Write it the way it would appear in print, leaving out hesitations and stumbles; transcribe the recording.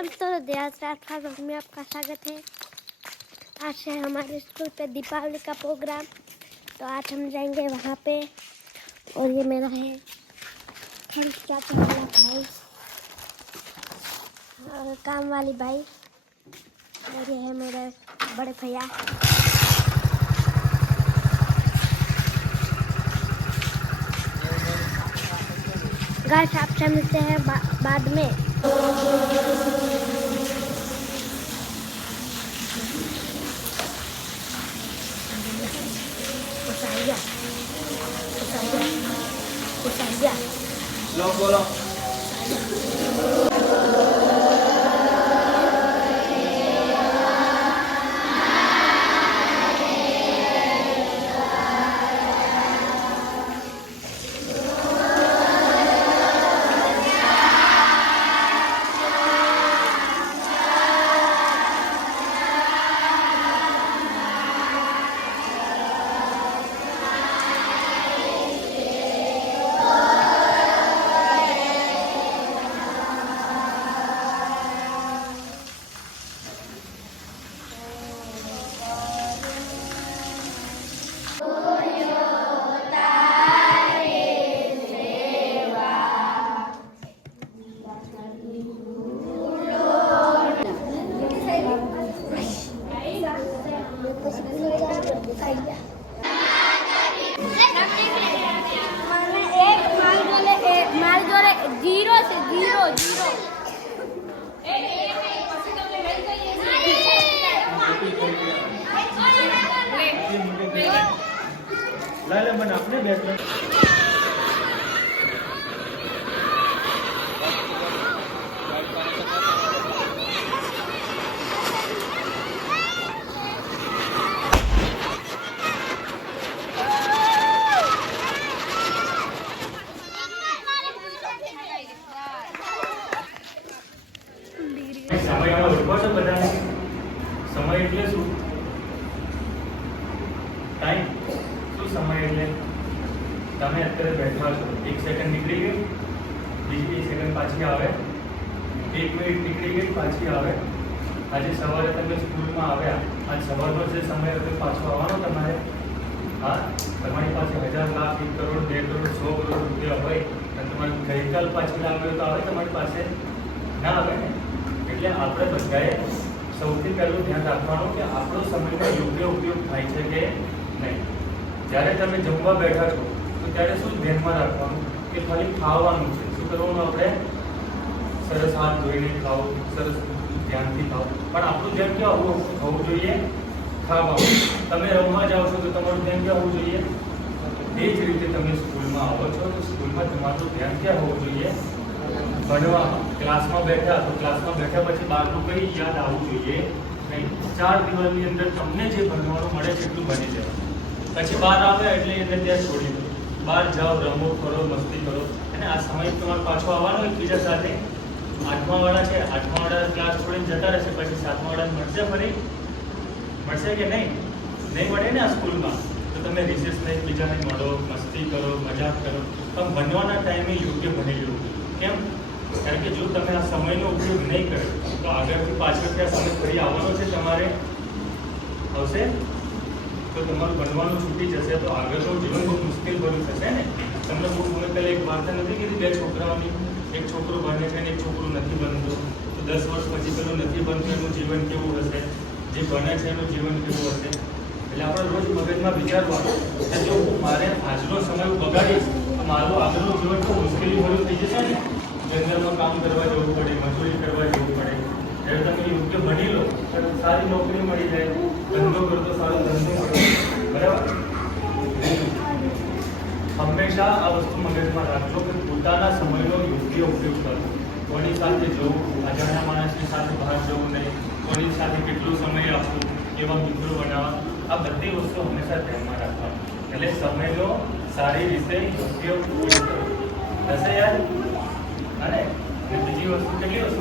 तो ध्यान राष्ट्र में आपका स्वागत है। आज है हमारे स्कूल पे दीपावली का प्रोग्राम, तो आज हम जाएंगे वहाँ पे। और ये मेरा है चाचा वाला भाई और काम वाली भाई, और ये है मेरे बड़े भैया। गाइस आपसे मिलते हैं बाद में। बोलो जीरो से जीरो ले मैंने अपने बैग में समय ઓળખો છો બધાને? સમય એટલે શું? ટાઈમ. શું સમય એટલે? તમે અત્યારે બેઠા છો, 1 સેકન્ડ નીકળી ગઈ, બીજી 1 સેકન્ડ પાછી આવે, 1 મિનિટ નીકળી ગઈ, પાછી આવે. આજે સવારે તમે સ્કૂલમાં આવ્યા, આજ સવારનો જે સમય હતો પાછો આવવાનો તમારે. હા, તમારી પાસે 1000 લાખ 1 કરોડ 2 કરોડ 100 કરોડ રૂપિયા હોય અને તમારે ગઈકાલ પાછી લાવ્યો તો આવે તમારી પાસે? ના આવે ને. એટલે આપણે બધાએ સૌથી પહેલું ધ્યાન રાખવાનું કે આપણો સમયનો યોગ્ય ઉપયોગ થાય છે કે નહીં. જ્યારે તમે જમવા બેઠા છો તો ત્યારે શું ધ્યાનમાં રાખવાનું કે ખાલી ખાવાનું છે. શું કરવાનું? આપણે સરસ હાથ ધોઈને ખાઓ, સરસ ધ્યાનથી ખાઓ, પણ આપણું ધ્યાન ક્યાં હોવું જોઈએ? ખાવાનું. તમે રમવા જાઓ છો તો તમારું ધ્યાન ક્યાં હોવું જોઈએ? એ જ રીતે તમે સ્કૂલમાં આવો છો તો સ્કૂલમાં તમારું ધ્યાન ક્યાં હોવું જોઈએ? ભણવામાં. ક્લાસમાં બેઠા તો ક્લાસમાં બેઠા પછી બહારનું કંઈ યાદ આવવું જોઈએ નહીં. 4 દિવાલની અંદર તમને જે ભણવાનું મળે છે એટલું ભણી જવાનું. પછી બહાર આવે એટલે એને ત્યાં છોડી દો. બહાર જાઓ, રમો, કરો, મસ્તી કરો, અને આ સમય તમારે પાછો આવવાનો એકબીજા સાથે. 8મા વાળા છે, 8મા વાળા ક્લાસ છોડીને જતા રહેશે, પછી 7મા વાળાને મળશે ફરી? મળશે કે નહીં? નહીં મળે ને. આ સ્કૂલમાં તો તમે રિસેસ લઈને બીજાને મળો, મસ્તી કરો, મજાક કરો, પણ ભણવાના ટાઈમે યોગ્ય ભણી લેવું. કેમ? કારણ કે જો તમે આ સમયનો ઉપયોગ નહીં કરો તો આગળથી પાછળથી આ સમય ફરી આવવાનો છે તમારે. આવશે તો તમારું ભણવાનું છૂટી જશે, તો આગળનું જીવન બહુ મુશ્કેલ ભર્યું થશે ને. તમને બહુ સમય પહેલાં એક વાર્તા નથી કીધી 2 છોકરાઓની? એક છોકરો ભણે છે અને એક છોકરું નથી ભણતું. તો 10 વર્ષ પછી પેલું નથી ભણતું એનું જીવન કેવું હશે, જે ભણે છે એનું જીવન કેવું હશે. એટલે આપણે રોજ મગજમાં વિચારવાનું કે જો મારે આજનો સમય બગાડીશ તો મારું આગળનું જીવન તો મુશ્કેલી ભર્યું થઈ જશે ને. જંગલમાં કામ કરવા જવું પડે, મજૂરી કરવા જવું પડે. જ્યારે તમે યોગ્ય ભણી લો તો સારી નોકરી મળી જાય, ધંધો કરો તો સારો ધંધો મળે. બરાબર? હંમેશા આ વસ્તુ મગજમાં રાખજો કે પોતાના સમયનો યોગ્ય ઉપયોગ કરો. કોની સાથે જવું, અજાણ્યા માણસની સાથે બહાર જવું નહીં, કોની સાથે કેટલો સમય આપવો, કેવા મિત્રો બનાવવા, આ બધી વસ્તુ હંમેશા ધ્યાનમાં રાખવાની. એટલે સમયનો સારી રીતે યોગ્ય ઉપયોગ કરો. થશે યાર? અને બીજી વસ્તુ કેટલી વસ્તુ